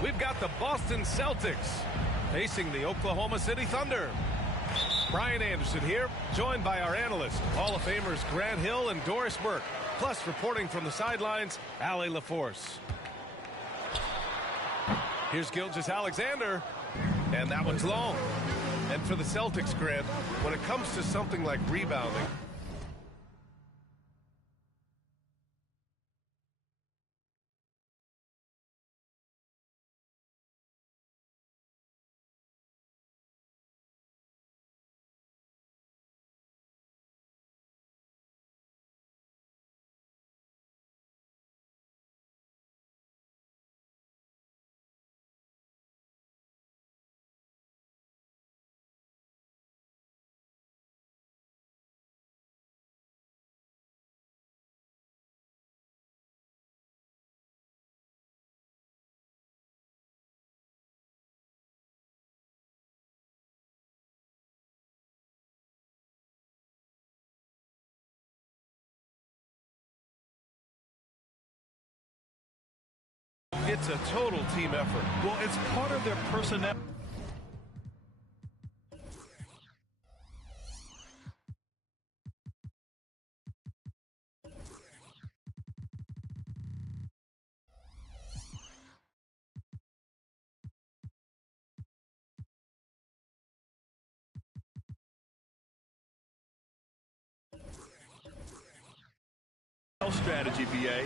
We've got the Boston Celtics facing the Oklahoma City Thunder. Brian Anderson here, joined by our analysts, Hall of Famers Grant Hill and Doris Burke. Plus, reporting from the sidelines, Allie LaForce. Here's Gilgeous-Alexander, and that one's long. And for the Celtics, Grant, when it comes to something like rebounding, it's a total team effort. Well, it's part of their personnel. Strategy, BA.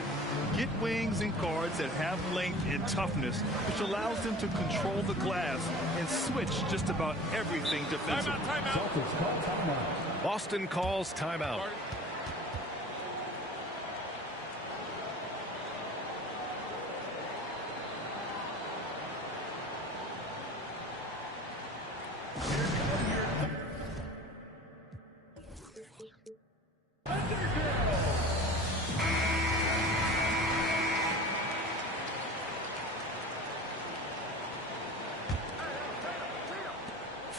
Get wings and guards that have length and toughness, which allows them to control the glass and switch just about everything defensively. Timeout. Boston calls timeout.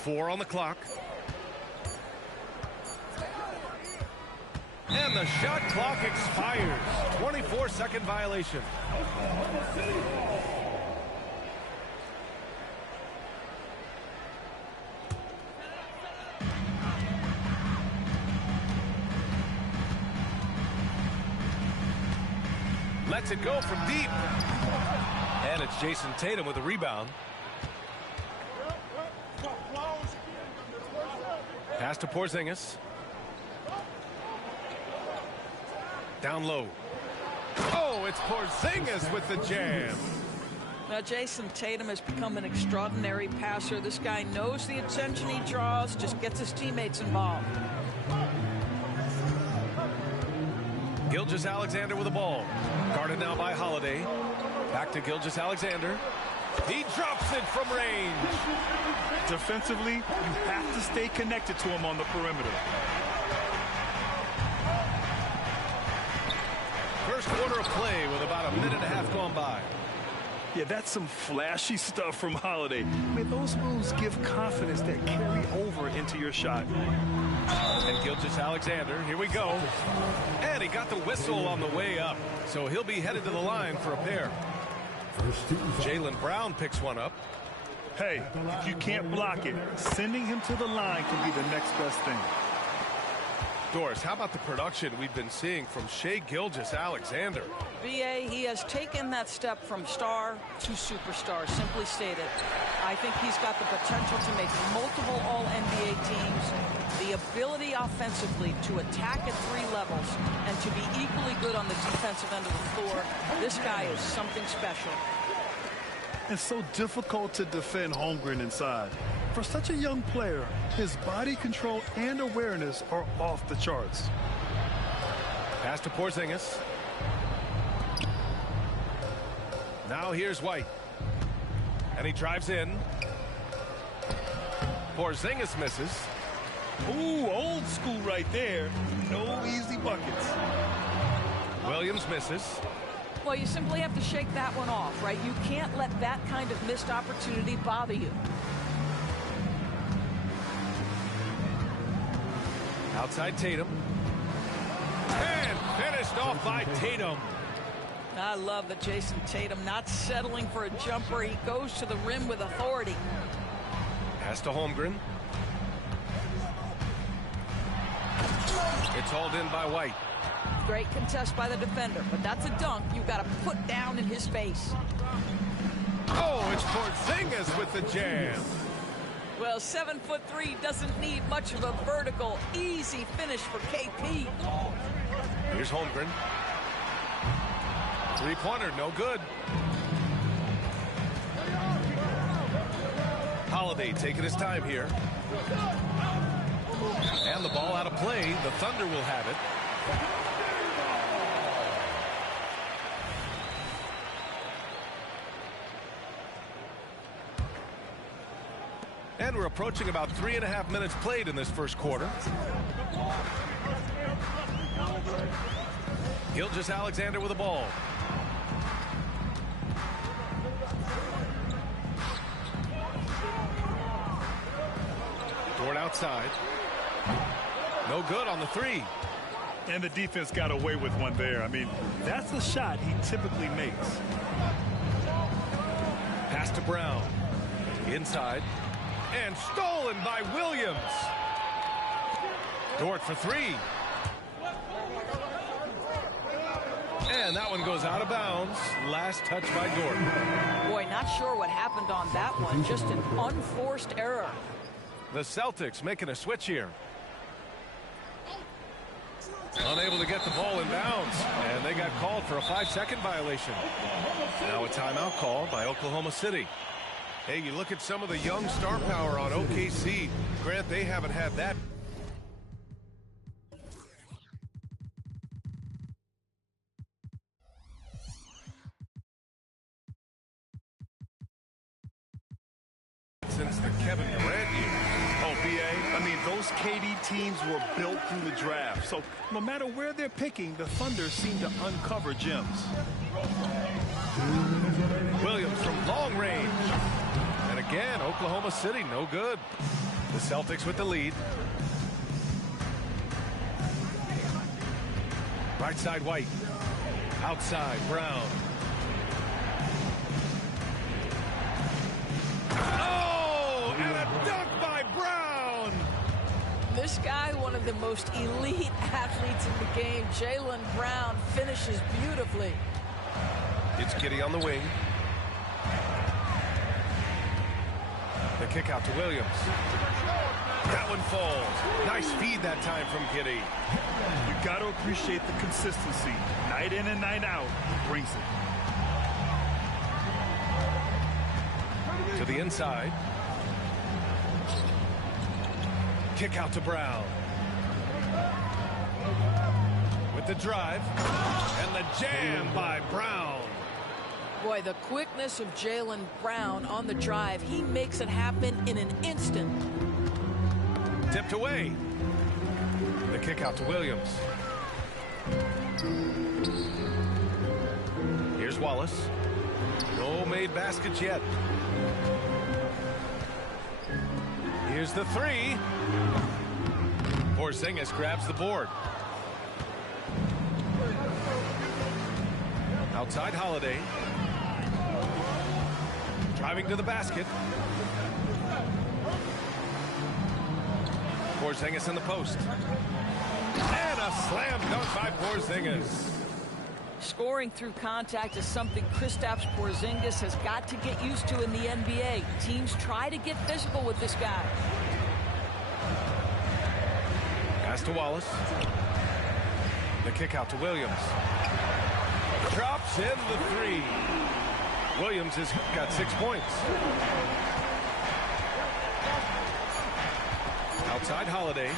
Four on the clock. And the shot clock expires. 24-second violation. Lets it go from deep. And it's Jason Tatum with a rebound. Pass to Porzingis. Down low. Oh, it's Porzingis with the jam. Now, Jason Tatum has become an extraordinary passer. This guy knows the attention he draws, just gets his teammates involved. Gilgeous-Alexander with the ball. Guarded now by Holiday. Back to Gilgeous-Alexander. He drops it from range. Defensively, you have to stay connected to him on the perimeter. First quarter of play with about a minute and a half gone by. Yeah, that's some flashy stuff from Holiday. I mean, those moves give confidence that carry over into your shot. And Gilgeous-Alexander, here we go. And he got the whistle on the way up. So he'll be headed to the line for a pair. Jaylen Brown picks one up. Hey, if you can't block it, sending him to the line could be the next best thing. Doris, how about the production we've been seeing from Shai Gilgeous-Alexander? BA, he has taken that step from star to superstar, simply stated. I think he's got the potential to make multiple All-NBA teams, the ability offensively to attack at 3 levels, and to be equally good on the defensive end of the floor. This guy is something special. It's so difficult to defend Holmgren inside. For such a young player, his body control and awareness are off the charts. Pass to Porzingis. Now here's White. And he drives in. Porzingis misses. Ooh, old school right there. No easy buckets. Williams misses. Well, you simply have to shake that one off, right? You can't let that kind of missed opportunity bother you. Outside Tatum. And finished off by Tatum. I love that Jason Tatum not settling for a jumper. He goes to the rim with authority. Pass to Holmgren. It's hauled in by White. Great contest by the defender, but that's a dunk you've got to put down in his face. Oh, it's Porzingis with the jam. Well, 7'3" doesn't need much of a vertical, easy finish for KP. Here's Holmgren. Three-pointer, no good. Holiday taking his time here. And the ball out of play. The Thunder will have it. And we're approaching about 3.5 minutes played in this first quarter. Gilgeous-Alexander with the ball. Dort outside. No good on the 3. And the defense got away with one there. I mean, that's a shot he typically makes. Pass to Brown. Inside. And stolen by Williams. Dort for 3. And that one goes out of bounds. Last touch by Dort. Boy, not sure what happened on that one. Just an unforced error. The Celtics making a switch here. Unable to get the ball in bounds. And they got called for a 5-second violation. Now a timeout call by Oklahoma City. Hey, you look at some of the young star power on OKC. Grant, they haven't had that. Since the Kevin Durant years. Oh, BA, I mean, those KD teams were built through the draft. So no matter where they're picking, the Thunder seem to uncover gems. Williams from long range. And again, Oklahoma City, no good. The Celtics with the lead. Right side, White. Outside, Brown. Oh, and a dunk by Brown. This guy, one of the most elite athletes in the game, Jaylen Brown, finishes beautifully. It's Giddey on the wing. The kick out to Williams. That one falls. Nice feed that time from Giddey. You got to appreciate the consistency. Night in and night out, he brings it. To the inside. Kick out to Brown. With the drive. And the jam by Brown. Boy, the quickness of Jaylen Brown on the drive. He makes it happen in an instant. Tipped away. The kick out to Williams. Here's Wallace. No made baskets yet. Here's the three. Porzingis grabs the board. Outside Holiday. Driving to the basket. Porzingis in the post. And a slam dunk by Porzingis. Scoring through contact is something Kristaps Porzingis has got to get used to in the NBA. Teams try to get physical with this guy. Pass to Wallace. The kick out to Williams. Drops in the three. Williams has got 6 points. Outside Holiday.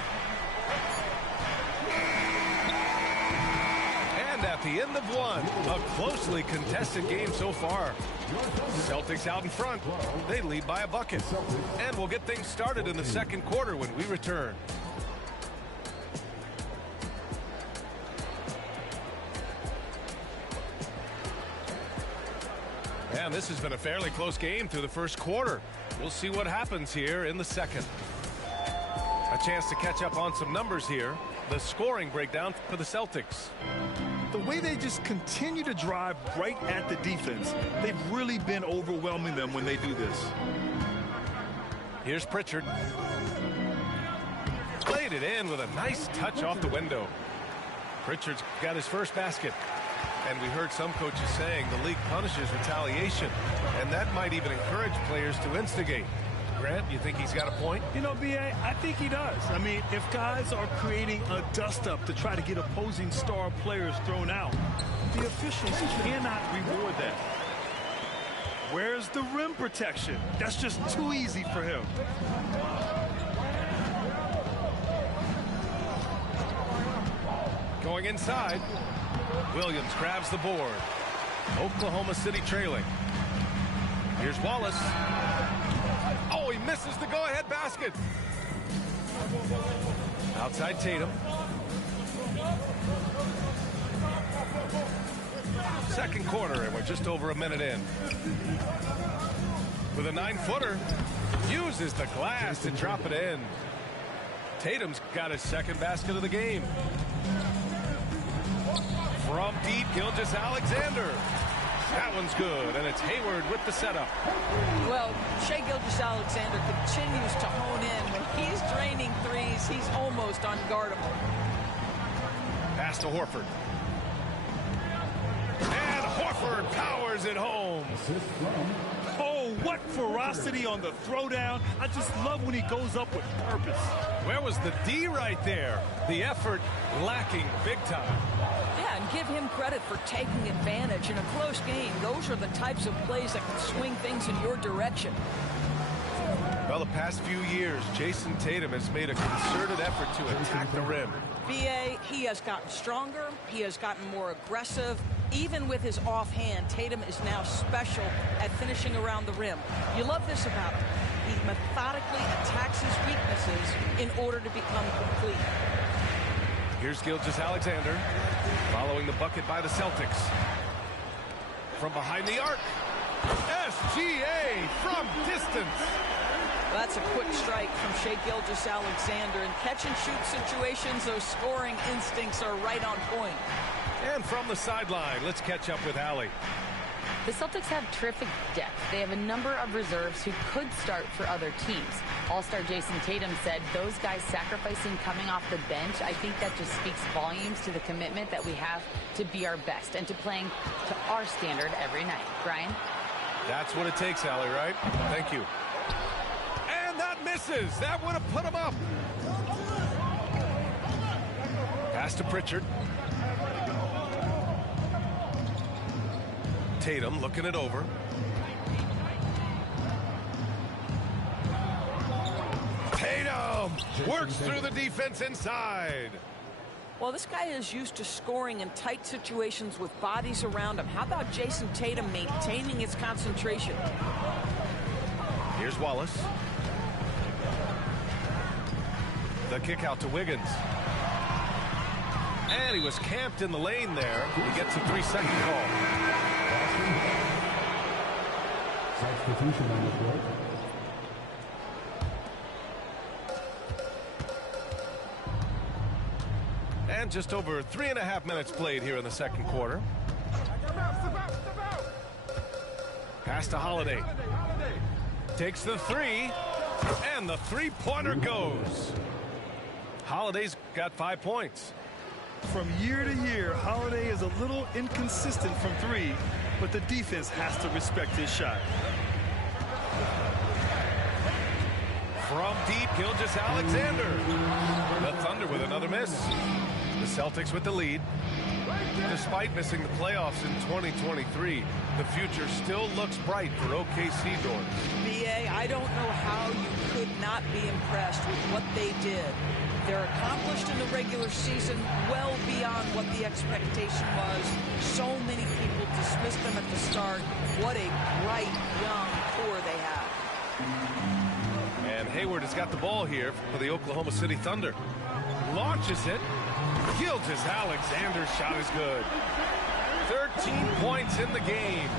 And at the end of one, a closely contested game so far. Celtics out in front. They lead by a bucket. And we'll get things started in the second quarter when we return. And this has been a fairly close game through the first quarter. We'll see what happens here in the second. A chance to catch up on some numbers here. The scoring breakdown for the Celtics. The way they just continue to drive right at the defense, they've really been overwhelming them when they do this. Here's Pritchard. Played it in with a nice touch off the window. Pritchard's got his first basket. And we heard some coaches saying the league punishes retaliation, and that might even encourage players to instigate. Grant, you think he's got a point? You know, B.A., I think he does. I mean, if guys are creating a dust-up to try to get opposing star players thrown out, the officials cannot reward that. Where's the rim protection? That's just too easy for him. Going inside. Williams grabs the board. Oklahoma City trailing. Here's Wallace. Oh, he misses the go-ahead basket. Outside Tatum. Second quarter, and we're just over a minute in. With a 9-footer. Uses the glass to drop it in. Tatum's got his second basket of the game. From deep, Gilgeous-Alexander. That one's good, and it's Hayward with the setup. Well, Shai Gilgeous-Alexander continues to hone in. When he's draining threes, he's almost unguardable. Pass to Horford. And Horford powers it home. Oh, what ferocity on the throwdown. I just love when he goes up with purpose. Where was the D right there? The effort lacking big time. Yeah, and give him credit for taking advantage in a close game. Those are the types of plays that can swing things in your direction. Well, the past few years, Jason Tatum has made a concerted effort to attack the rim. B.A., he has gotten stronger. He has gotten more aggressive. Even with his offhand, Tatum is now special at finishing around the rim. You love this about him. He methodically attacks his weaknesses in order to become complete. Here's Gilgeous-Alexander following the bucket by the Celtics. From behind the arc. SGA from distance. That's a quick strike from Shai Gilgeous-Alexander. In catch-and-shoot situations, those scoring instincts are right on point. And from the sideline, let's catch up with Allie. The Celtics have terrific depth. They have a number of reserves who could start for other teams. All-star Jason Tatum said those guys sacrificing coming off the bench, I think that just speaks volumes to the commitment that we have to be our best and to playing to our standard every night. Brian? That's what it takes, Allie, right? Thank you. And that misses. That would have put him up. Pass to Pritchard. Tatum looking it over. Tatum works through the defense inside. Well, this guy is used to scoring in tight situations with bodies around him. How about Jason Tatum maintaining his concentration? Here's Wallace. The kick out to Wiggins. And he was camped in the lane there. He gets a 3-second call. Substitution on the court. And just over 3.5 minutes played here in the second quarter. Pass to Holiday. Takes the three, and the three-pointer goes. Holiday's got 5 points. From year to year, Holiday is a little inconsistent from three, but the defense has to respect his shot. From deep, Gilgeous-Alexander. The Thunder with another miss. The Celtics with the lead. Despite missing the playoffs in 2023, the future still looks bright for OKC doors. BA, I don't know how you could not be impressed with what they did. They're accomplished in the regular season well beyond what the expectation was. So many people dismissed them at the start. What a bright, young core they have. And Hayward has got the ball here for the Oklahoma City Thunder. Launches it. Gilgeous-Alexander's shot is good. 13 points in the game.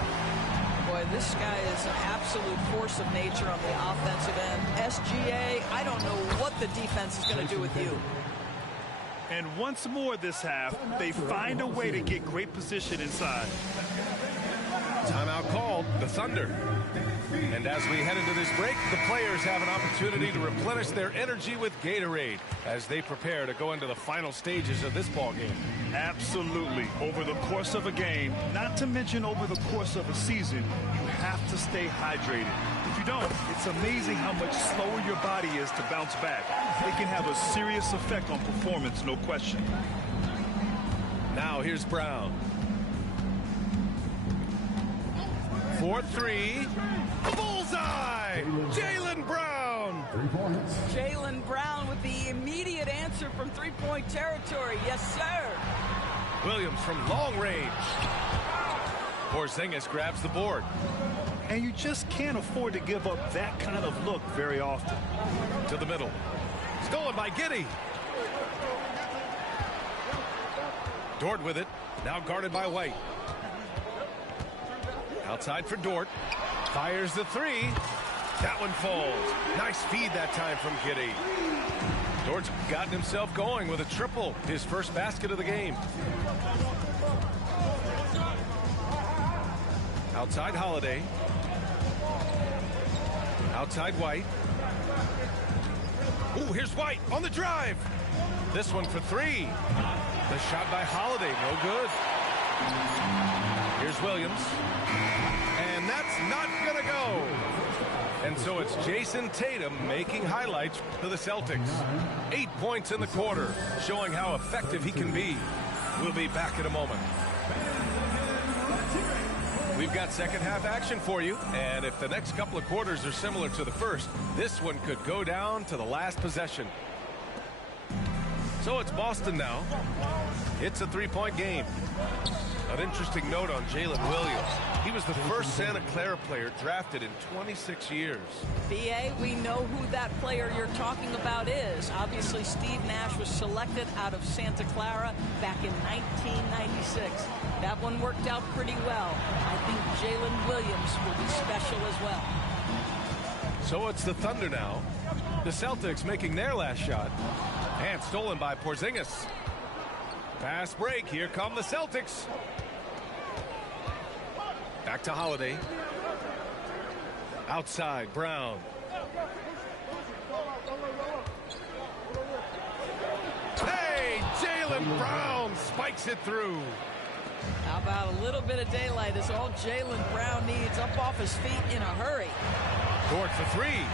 Boy, this guy is an absolute force of nature on the offensive end. SGA, I don't know what the defense is going to do with you. And once more this half, they find a way to get great position inside. Timeout called, the Thunder. And as we head into this break, the players have an opportunity to replenish their energy with Gatorade as they prepare to go into the final stages of this ball game. Absolutely. Over the course of a game, not to mention over the course of a season, you have to stay hydrated. If you don't, it's amazing how much slower your body is to bounce back. It can have a serious effect on performance, no question. Now here's Brown. 4-3. Bullseye! Jaylen Brown! 3 points. Jaylen Brown with the immediate answer from three-point territory. Yes, sir. Williams from long range. Porzingis grabs the board. And you just can't afford to give up that kind of look very often. To the middle. Stolen by Giddey. Dort with it. Now guarded by White. Outside for Dort. Fires the three. That one falls. Nice feed that time from Giddey. Dort's gotten himself going with a triple. His first basket of the game. Outside Holiday. Outside White. Ooh, here's White on the drive. This one for three. The shot by Holiday, no good. Here's Williams. And that's not gonna go. And so it's Jason Tatum making highlights for the Celtics. 8 points in the quarter, showing how effective he can be. We'll be back in a moment. We've got second half action for you, and if the next couple of quarters are similar to the first, this one could go down to the last possession. So it's Boston now. It's a three-point game. An interesting note on Jalen Williams. He was the first Santa Clara player drafted in 26 years. BA, we know who that player you're talking about is. Obviously, Steve Nash was selected out of Santa Clara back in 1996. That one worked out pretty well. I think Jalen Williams will be special as well. So it's the Thunder now. The Celtics making their last shot. And stolen by Porzingis. Fast break. Here come the Celtics. Back to Holiday. Outside, Brown. Hey, Jaylen Brown spikes it through. How about a little bit of daylight is all Jaylen Brown needs, up off his feet in a hurry. Dort for three.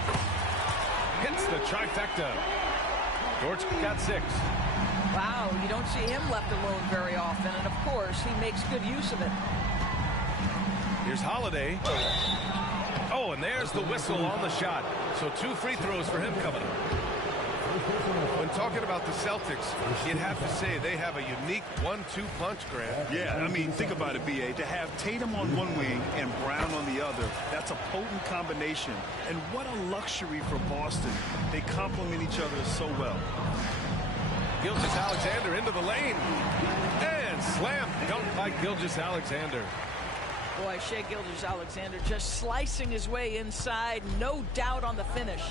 Hits the trifecta. Dort's got 6. Wow, you don't see him left alone very often, and of course, he makes good use of it. Here's Holiday. Oh, and there's the whistle on the shot. So 2 free throws for him coming up. When talking about the Celtics, you'd have to say they have a unique 1-2 punch, Grant. Yeah, I mean, think about it, B.A. To have Tatum on one wing and Brown on the other, that's a potent combination. And what a luxury for Boston. They complement each other so well. Gilgeous-Alexander into the lane. And slam dunk by Gilgeous-Alexander. Boy, Shai Gilgeous-Alexander just slicing his way inside. No doubt on the finish.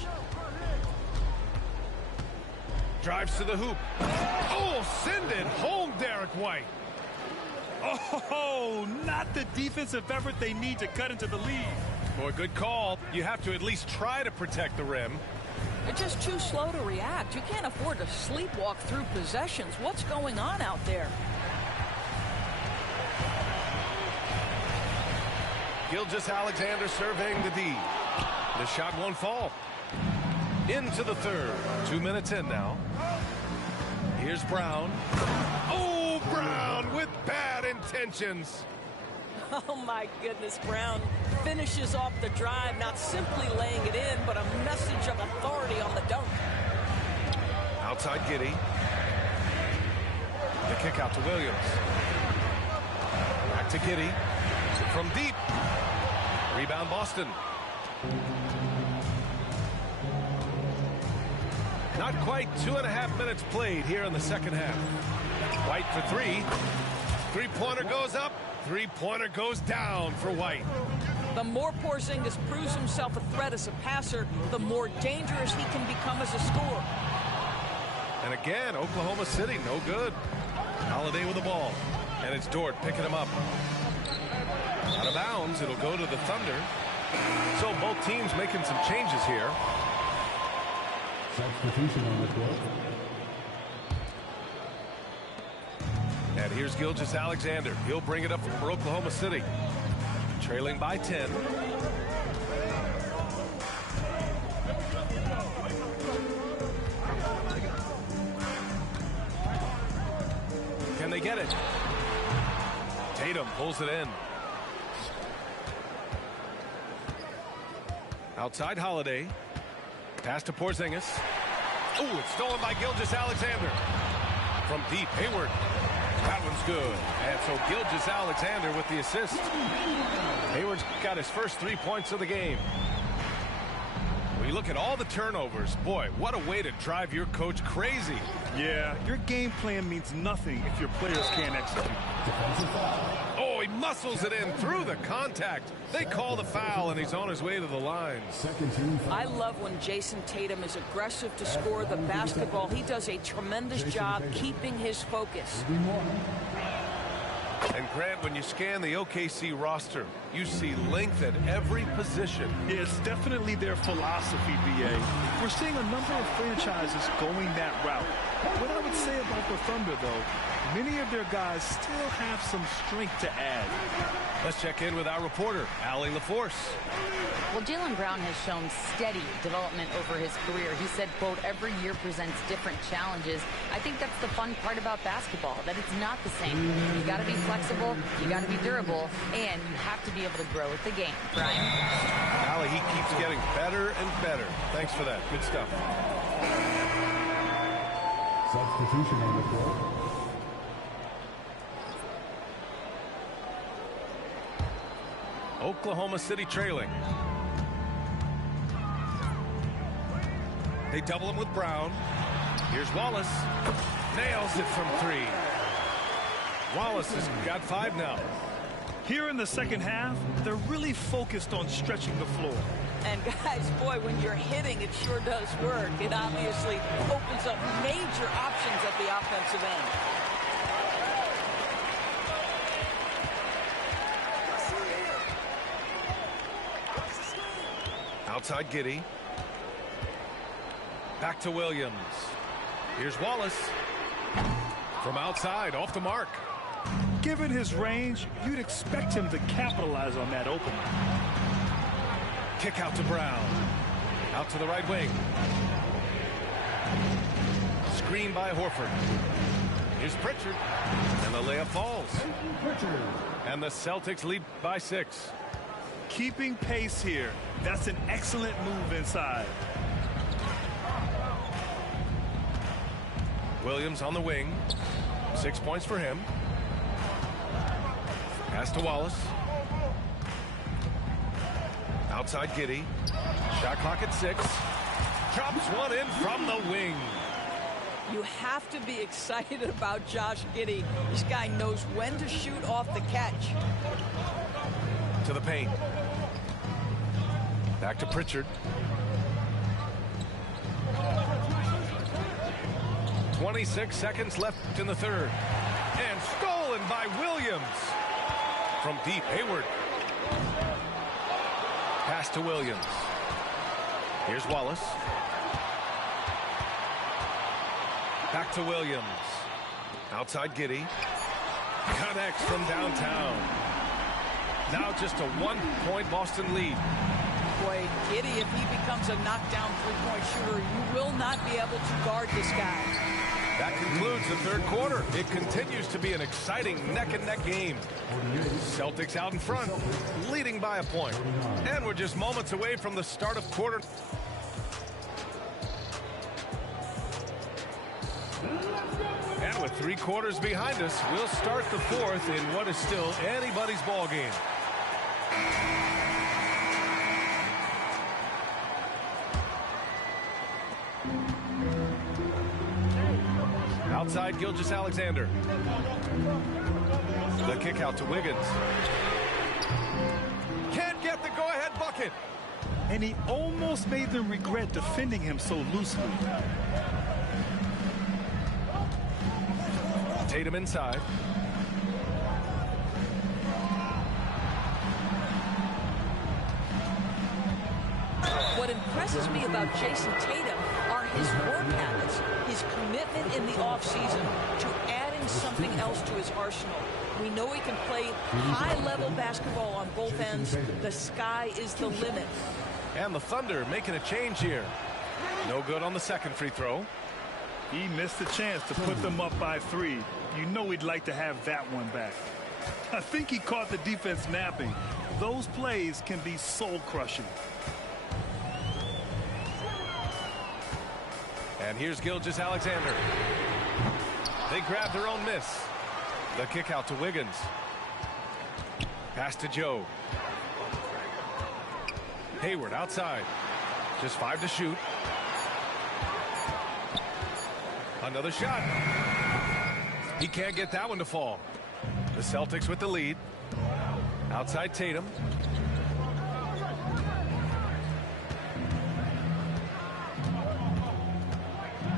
Drives to the hoop. Oh, send it home, Derek White. Oh, not the defensive effort they need to cut into the lead. Boy, good call. You have to at least try to protect the rim. They're just too slow to react. You can't afford to sleepwalk through possessions. What's going on out there? Gilgeous-Alexander surveying the D. The shot won't fall. Into the third. 2 minutes in now. Here's Brown. Oh, Brown with bad intentions. Oh, my goodness, Brown finishes off the drive, not simply laying it in, but a message of authority on the dunk. Outside Giddey. The kick out to Williams. Back to Giddey. From deep. Rebound Boston. Not quite 2.5 minutes played here in the second half. White for 3. Three-pointer goes up. Three-pointer goes down for White. The more Porzingis proves himself a threat as a passer, the more dangerous he can become as a scorer. And again, Oklahoma City, no good. Holiday with the ball. And it's Dort picking him up. Out of bounds, it'll go to the Thunder. So both teams making some changes here. Substitution on the court. And here's Gilgeous-Alexander. He'll bring it up for Oklahoma City. Trailing by 10. Can they get it? Tatum pulls it in. Outside Holiday. Pass to Porzingis. Ooh, it's stolen by Gilgeous-Alexander. From deep, Hayward. That one's good. And so Gilgeous-Alexander with the assist. Hayward's got his first 3 points of the game. When you look at all the turnovers, boy, what a way to drive your coach crazy. Yeah, your game plan means nothing if your players can't execute. Oh, he muscles it in through the contact. They call the foul, and he's on his way to the line. Second team foul. I love when Jason Tatum is aggressive to score the basketball. He does a tremendous job keeping his focus. And Grant, when you scan the OKC roster, you see length at every position. Yeah, it's definitely their philosophy, B.A. We're seeing a number of franchises going that route. What I would say about the Thunder, though, many of their guys still have some strength to add. Let's check in with our reporter, Allie LaForce. Well, Jaylen Brown has shown steady development over his career. He said, quote, every year presents different challenges. I think that's the fun part about basketball, that it's not the same. You got to be flexible, you got to be durable, and you have to be able to grow with the game. Brian? Allie, he keeps getting better and better. Thanks for that. Good stuff. Substitution on the court. Oklahoma City trailing. They double him with Brown. Here's Wallace. Nails it from 3. Wallace has got 5 now. Here in the second half, they're really focused on stretching the floor. And guys, boy, when you're hitting, it sure does work. It obviously opens up major options at the offensive end. Outside Giddey. Back to Williams. Here's Wallace. From outside, off the mark. Given his range, you'd expect him to capitalize on that opening. Kick out to Brown. Out to the right wing. screen by Horford. Here's Pritchard, and the layup falls. And the Celtics lead by 6. Keeping pace here. That's an excellent move inside. Williams on the wing. 6 points for him. Pass to Wallace. Outside Giddey. Shot clock at 6. Drops one in from the wing. You have to be excited about Josh Giddey. This guy knows when to shoot off the catch. To the paint. Back to Pritchard. 26 seconds left in the third. And stolen by Williams. From deep, Hayward. Pass to Williams. Here's Wallace. Back to Williams. Outside Giddey. Connects from downtown. Now just a 1-point Boston lead. Boy, Giddey, if he becomes a knockdown three-point shooter, you will not be able to guard this guy. That concludes the third quarter. It continues to be an exciting neck-and-neck game. Celtics out in front, leading by a point. And we're just moments away from the start of quarter. And with 3 quarters behind us, we'll start the fourth in what is still anybody's ball game. Outside Gilgeous-Alexander. The kick out to Wiggins. Can't get the go-ahead bucket. And he almost made them regret defending him so loosely. Tatum inside. What impresses me about Jason Tatum are his work habits, his commitment in the offseason to adding something else to his arsenal. We know he can play high-level basketball on both ends. The sky is the limit. And the Thunder making a change here. No good on the second free throw. He missed the chance to put them up by 3. You know he'd like to have that one back. I think he caught the defense napping. Those plays can be soul-crushing. And here's Gilgeous-Alexander. They grab their own miss. The kick out to Wiggins. Pass to Joe. Hayward outside. Just 5 to shoot. Another shot. He can't get that one to fall. The Celtics with the lead. Outside Tatum.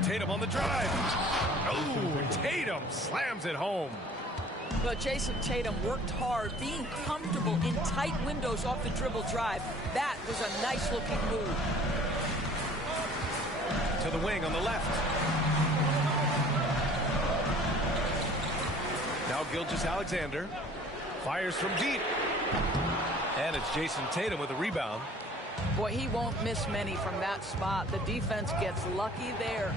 Tatum on the drive. Oh, Tatum slams it home. But Jason Tatum worked hard, being comfortable in tight windows off the dribble drive. That was a nice-looking move. To the wing on the left. Now Gilgeous-Alexander fires from deep. And it's Jason Tatum with a rebound. Boy, he won't miss many from that spot. The defense gets lucky there.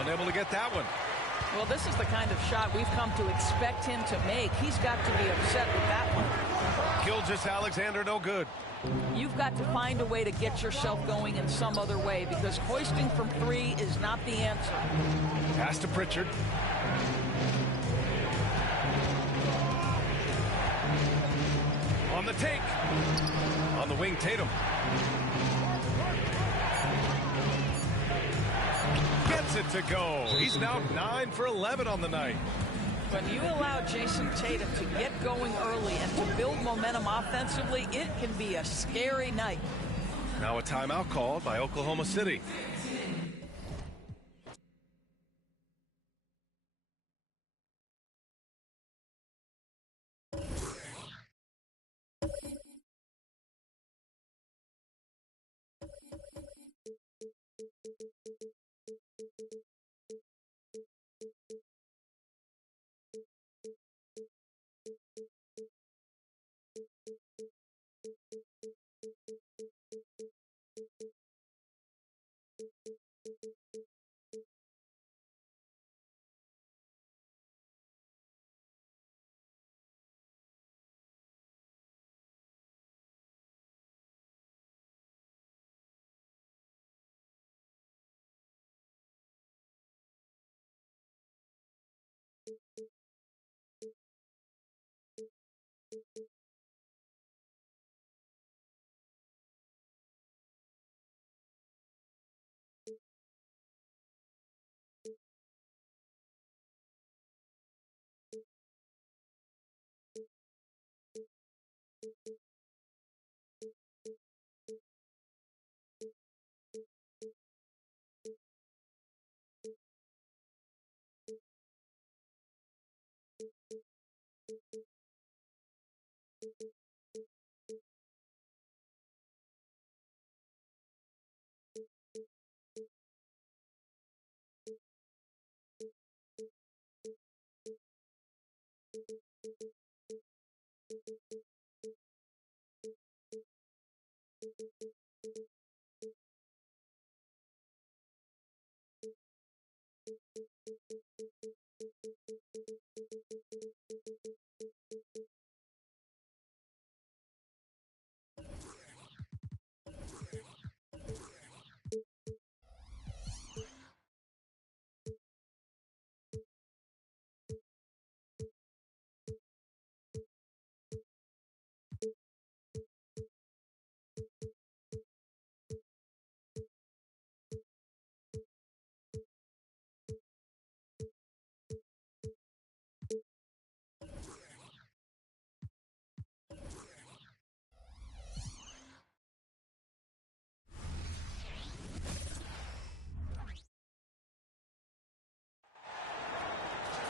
Unable to get that one. Well, this is the kind of shot we've come to expect him to make. He's got to be upset with that one. Gilgeous-Alexander no good. You've got to find a way to get yourself going in some other way, because hoisting from 3 is not the answer. Pass to Pritchard. On the take. On the wing, Tatum. Gets it to go. He's now 9 for 11 on the night. When you allow Jason Tatum to get going early and to build momentum offensively, it can be a scary night. Now a timeout called by Oklahoma City.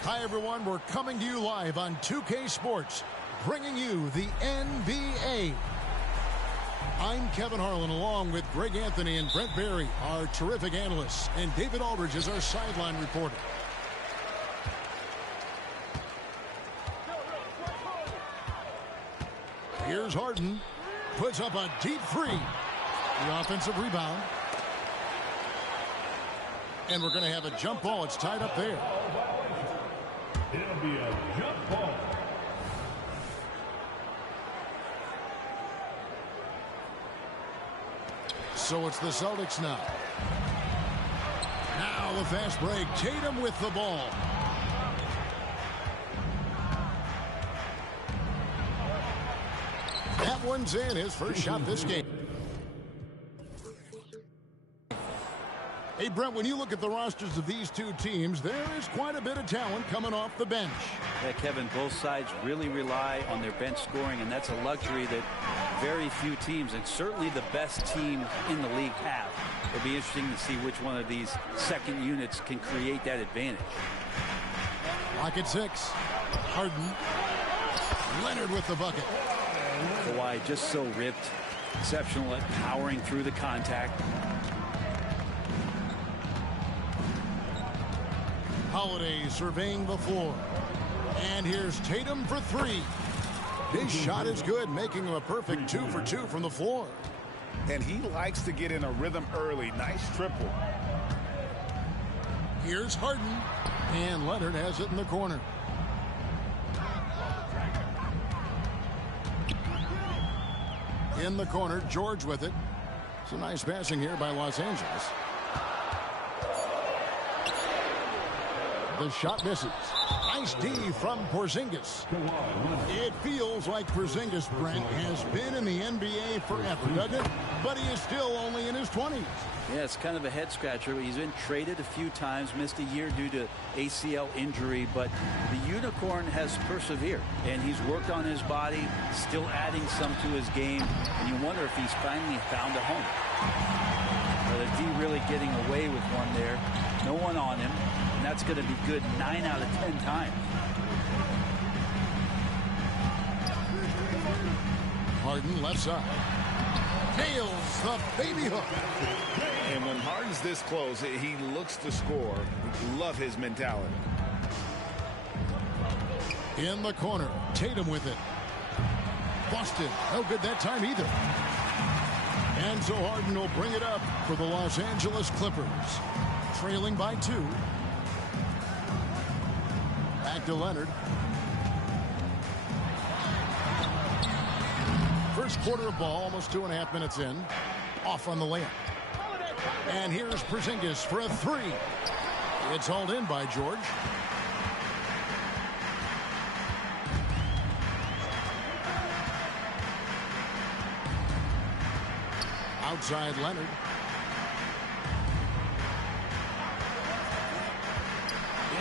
Hi, everyone. We're coming to you live on 2K Sports, bringing you the NBA. I'm Kevin Harlan, along with Greg Anthony and Brent Barry, our terrific analysts, and David Aldridge is our sideline reporter. Here's Harden. Puts up a deep three. The offensive rebound. And we're going to have a jump ball. It's tied up there. It'll be a jump ball. So it's the Celtics now. Now the fast break. Tatum with the ball. That one's in. His first shot this game. Hey, Brent, when you look at the rosters of these two teams, there is quite a bit of talent coming off the bench. Yeah, Kevin, both sides really rely on their bench scoring, and that's a luxury that very few teams, and certainly the best team in the league, have. It'll be interesting to see which one of these second units can create that advantage. Lock at 6. Harden. Leonard with the bucket. Kawhi just so ripped, exceptional at powering through the contact. Holiday surveying the floor. And here's Tatum for 3. His shot is good, making him a perfect 2 for 2 from the floor. And he likes to get in a rhythm early. Nice triple. Here's Harden. And Leonard has it in the corner. In the corner, George with it. It's a nice passing here by Los Angeles. The shot misses. Nice D from Porzingis. It feels like Porzingis, Brent, has been in the NBA forever, doesn't it? But he is still only in his 20s. Yeah, it's kind of a head scratcher. He's been traded a few times, missed a year due to ACL injury, but the Unicorn has persevered, and he's worked on his body, still adding some to his game, and you wonder if he's finally found a home. But the D really getting away with one there. No one on him, and that's going to be good 9 out of 10 times. Harden left side. Nails the baby hook. And when Harden's this close, he looks to score. Love his mentality. In the corner, Tatum with it. Boston, no good that time either. And so Harden will bring it up for the Los Angeles Clippers. Trailing by 2. Back to Leonard. First quarter of ball, almost 2.5 minutes in. Off on the layup. And here's Porzingis for a 3. It's hauled in by George. Outside Leonard.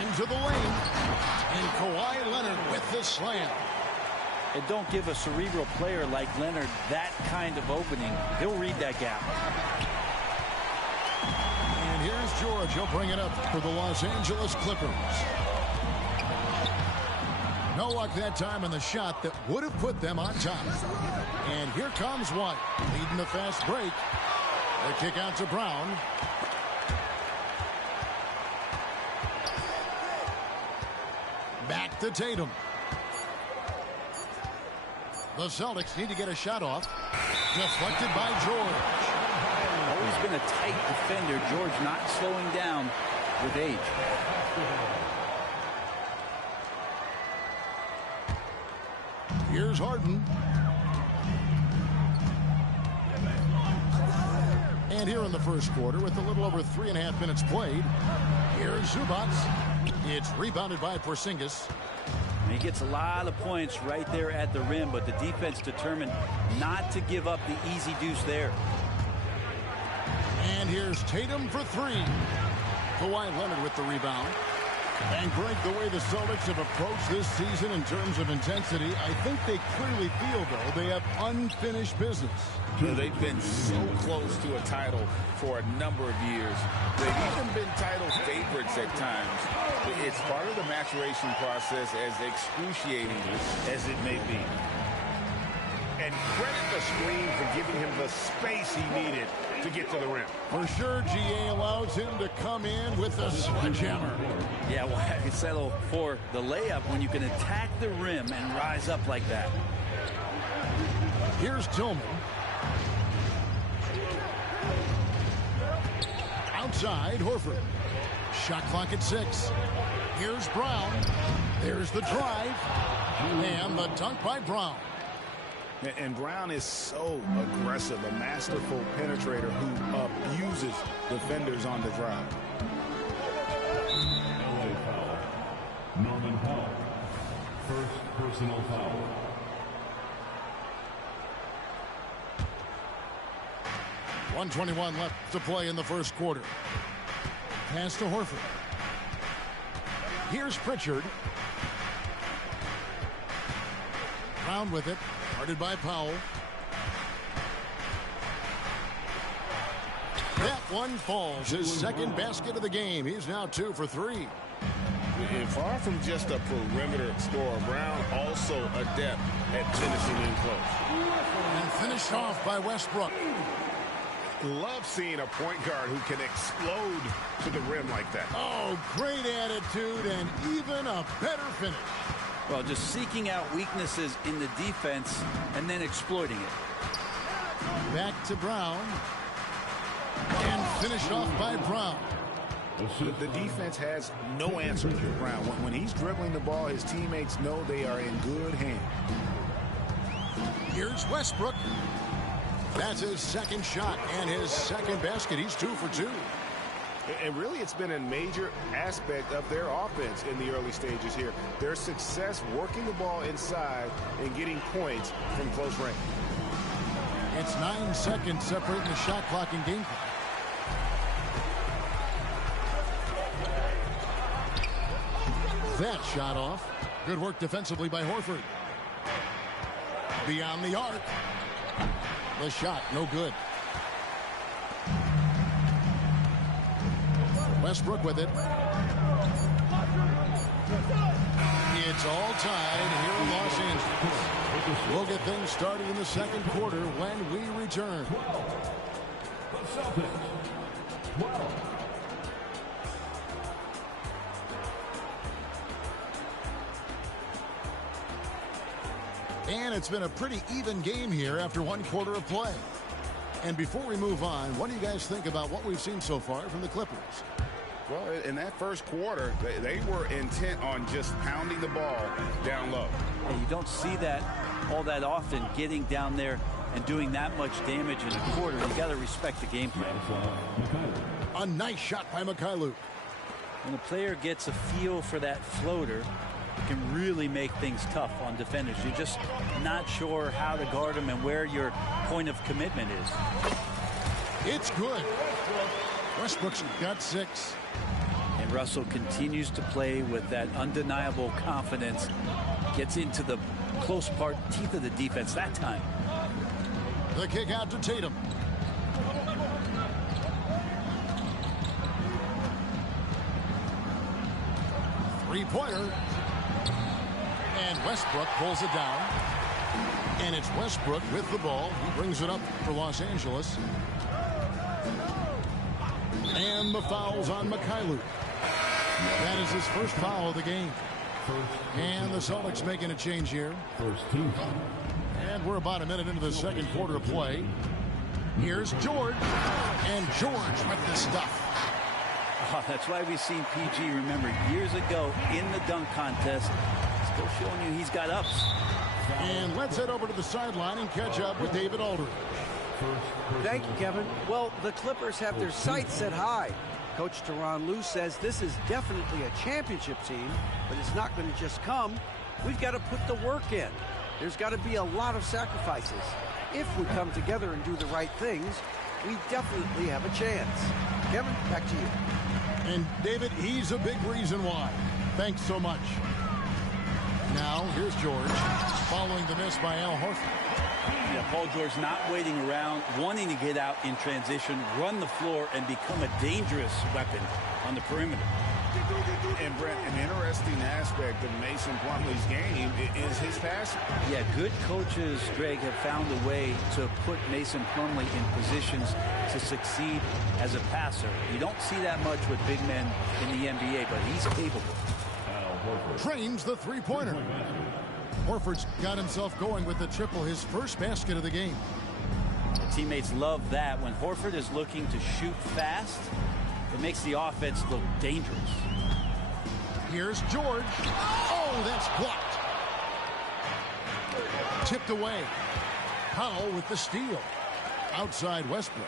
Into the lane. And Kawhi Leonard with the slam. And don't give a cerebral player like Leonard that kind of opening. He'll read that gap. And here's George. He'll bring it up for the Los Angeles Clippers. No luck that time on the shot that would have put them on top. And here comes White, leading the fast break. The kick out to Brown. Back to Tatum. The Celtics need to get a shot off. Deflected by George. Always been a tight defender. George not slowing down with age. Here's Harden. And here in the first quarter, with a little over 3.5 minutes played, here's Zubac. It's rebounded by Porzingis. He gets a lot of points right there at the rim, but the defense determined not to give up the easy deuce there. And here's Tatum for 3. Kawhi Leonard with the rebound. And Greg, the way the Celtics have approached this season in terms of intensity, I think they clearly feel, though, they have unfinished business. They've been so close to a title for a number of years. They've even been title favorites at times. It's part of the maturation process, as excruciating as it may be. And credit the screen for giving him the space he needed to get to the rim. For sure, GA allows him to come in with a sledgehammer. Yeah, well, I can settle for the layup when you can attack the rim and rise up like that. Here's Tillman. Outside, Horford. Shot clock at 6. Here's Brown. There's the drive. And the dunk by Brown. And Brown is so aggressive, a masterful penetrator who abuses defenders on the drive. LA foul. Norman Powell. First personal foul. .121 left to play in the first quarter. Pass to Horford. Here's Pritchard. Brown with it. Guarded by Powell. That one falls. His second basket of the game. He's now 2 for 3. And far from just a perimeter scorer, Brown also adept at finishing in close. And finished off by Westbrook. Love seeing a point guard who can explode to the rim like that. Oh, great attitude and even a better finish. Well, just seeking out weaknesses in the defense and then exploiting it. Back to Brown. And finished off by Brown. The defense has no answer for Brown. When he's dribbling the ball, his teammates know they are in good hands. Here's Westbrook. That's his second shot and his second basket. He's 2 for 2. And really, it's been a major aspect of their offense in the early stages here. Their success working the ball inside and getting points from close range. It's 9 seconds separating the shot clock and game clock. That shot off. Good work defensively by Horford. Beyond the arc. The shot, no good. Westbrook with it. It's all tied here in Los Angeles. We'll get things started in the second quarter when we return. The Celtics. 12. And it's been a pretty even game here after one quarter of play. And before we move on, what do you guys think about what we've seen so far from the Clippers? Well, in that first quarter, they were intent on just pounding the ball down low. And you don't see that all that often, getting down there and doing that much damage in a quarter. You got to respect the game plan. A nice shot by Mikhailuk. When a player gets a feel for that floater, it can really make things tough on defenders. You're just not sure how to guard them and where your point of commitment is. It's good. Westbrook's got 6. And Russell continues to play with that undeniable confidence. Gets into the close part, teeth of the defense that time. The kick out to Tatum. Three-pointer. And Westbrook pulls it down. And it's Westbrook with the ball. He brings it up for Los Angeles. And the foul's on Mikhailuk. That is his first foul of the game. And the Celtics making a change here. And we're about a minute into the second quarter of play. Here's George. And George with the stuff. Oh, that's why we've seen PG, remember, years ago in the dunk contest. Still showing you he's got ups. And let's head over to the sideline and catch up with David Aldridge. Thank you, Kevin. Well, the Clippers have their sights set high. Coach Tyronn Lue says this is definitely a championship team, but it's not going to just come. We've got to put the work in. There's got to be a lot of sacrifices. If we come together and do the right things, we definitely have a chance. Kevin, back to you. And David, he's a big reason why. Thanks so much. Now, here's George, following the miss by Al Horford. Yeah, Paul George not waiting around, wanting to get out in transition, run the floor, and become a dangerous weapon on the perimeter. And Brent, an interesting aspect of Mason Plumlee's game is his passing. Yeah, good coaches, Greg, have found a way to put Mason Plumlee in positions to succeed as a passer. You don't see that much with big men in the NBA, but he's capable. Trains the three-pointer. Horford's got himself going with the triple, his first basket of the game. Teammates love that. When Horford is looking to shoot fast, it makes the offense look dangerous. Here's George. Oh, that's blocked. Tipped away. Powell with the steal. Outside Westbrook.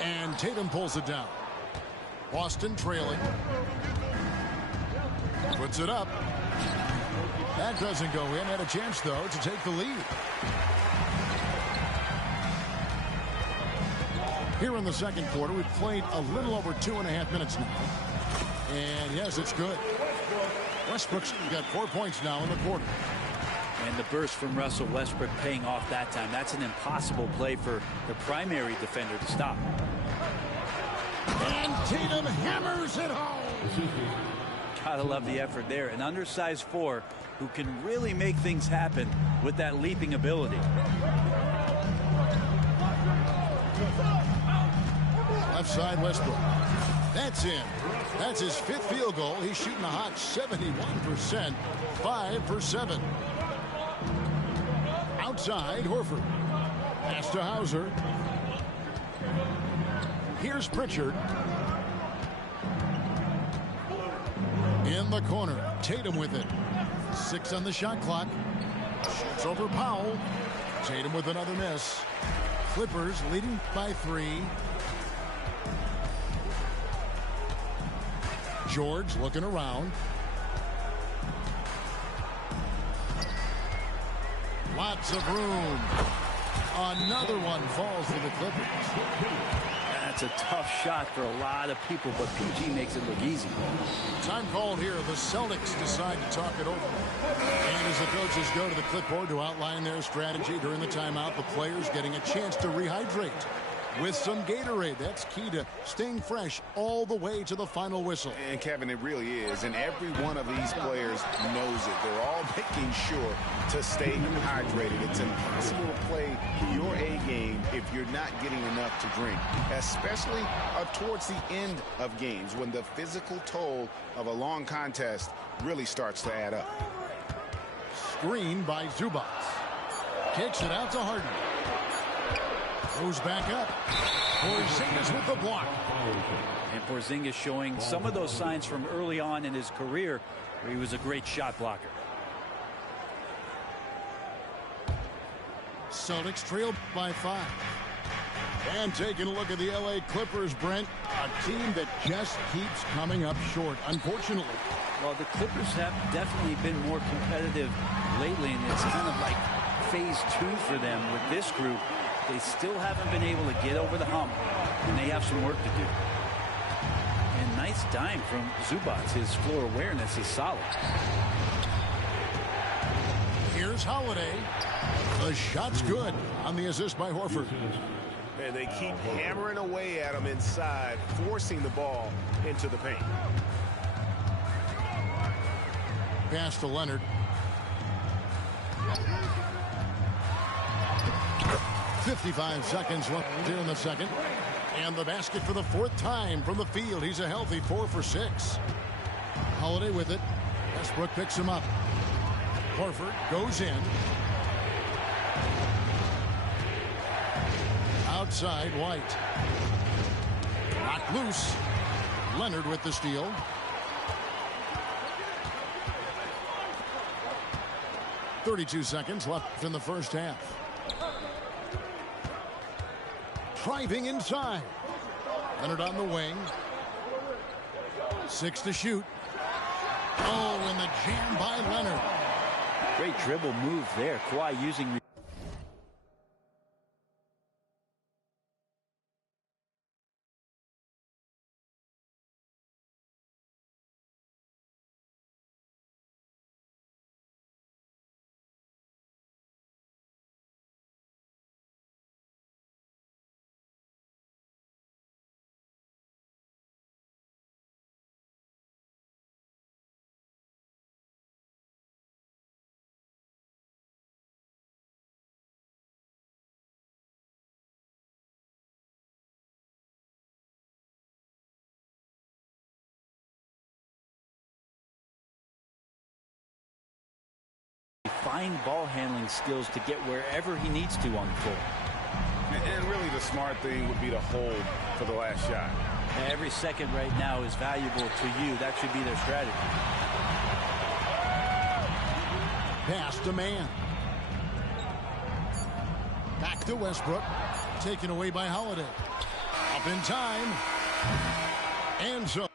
And Tatum pulls it down. Boston trailing. Puts it up. That doesn't go in. Had a chance, though, to take the lead. Here in the second quarter, we've played a little over 2.5 minutes now. And yes, it's good. Westbrook's got 4 points now in the quarter. And the burst from Russell Westbrook paying off that time. That's an impossible play for the primary defender to stop. And Tatum hammers it home. Gotta love the effort there. An undersized 4 who can really make things happen with that leaping ability. Left side Westbrook. That's in. That's his 5th field goal. He's shooting a hot 71%. 5 for 7. Outside Horford. Pass to Hauser. Here's Pritchard. In the corner. Tatum with it. 6 on the shot clock. Shoots over Powell. Tatum with another miss. Clippers leading by 3. George looking around. Lots of room. Another one falls for the Clippers. That's a tough shot for a lot of people, but PG makes it look easy. Time called here. The Celtics decide to talk it over. And as the coaches go to the clipboard to outline their strategy during the timeout, the players getting a chance to rehydrate with some Gatorade. That's key to staying fresh all the way to the final whistle. And Kevin, it really is. And every one of these players knows it. They're all making sure to stay hydrated. It's impossible to play your A game if you're not getting enough to drink, especially towards the end of games when the physical toll of a long contest really starts to add up. Screen by Zubac. Kicks it out to Harden. Goes back up. Porzingis with the block. And Porzingis showing some of those signs from early on in his career where he was a great shot blocker. Celtics trail by 5. And taking a look at the LA Clippers, Brent, a team that just keeps coming up short, unfortunately. Well, the Clippers have definitely been more competitive lately, and it's kind of like phase 2 for them with this group. They still haven't been able to get over the hump, and they have some work to do. And nice dime from Zubac. His floor awareness is solid. Here's Holiday. The shot's good on the assist by Horford. And they keep hammering away at him inside, forcing the ball into the paint. Pass to Leonard. .55 seconds left here in the second. And the basket for the 4th time from the field. He's a healthy 4 for 6. Holiday with it. Westbrook picks him up. Horford goes in. Outside, White. Knocked loose. Leonard with the steal. .32 seconds left in the first half. Driving inside. Leonard on the wing. 6 to shoot. Oh, and the jam by Leonard. Great dribble move there. Kawhi using fine ball handling skills to get wherever he needs to on the floor. And really the smart thing would be to hold for the last shot. Every second right now is valuable to you. That should be their strategy. Pass to Man. Back to Westbrook. Taken away by Holiday. Up in time. And so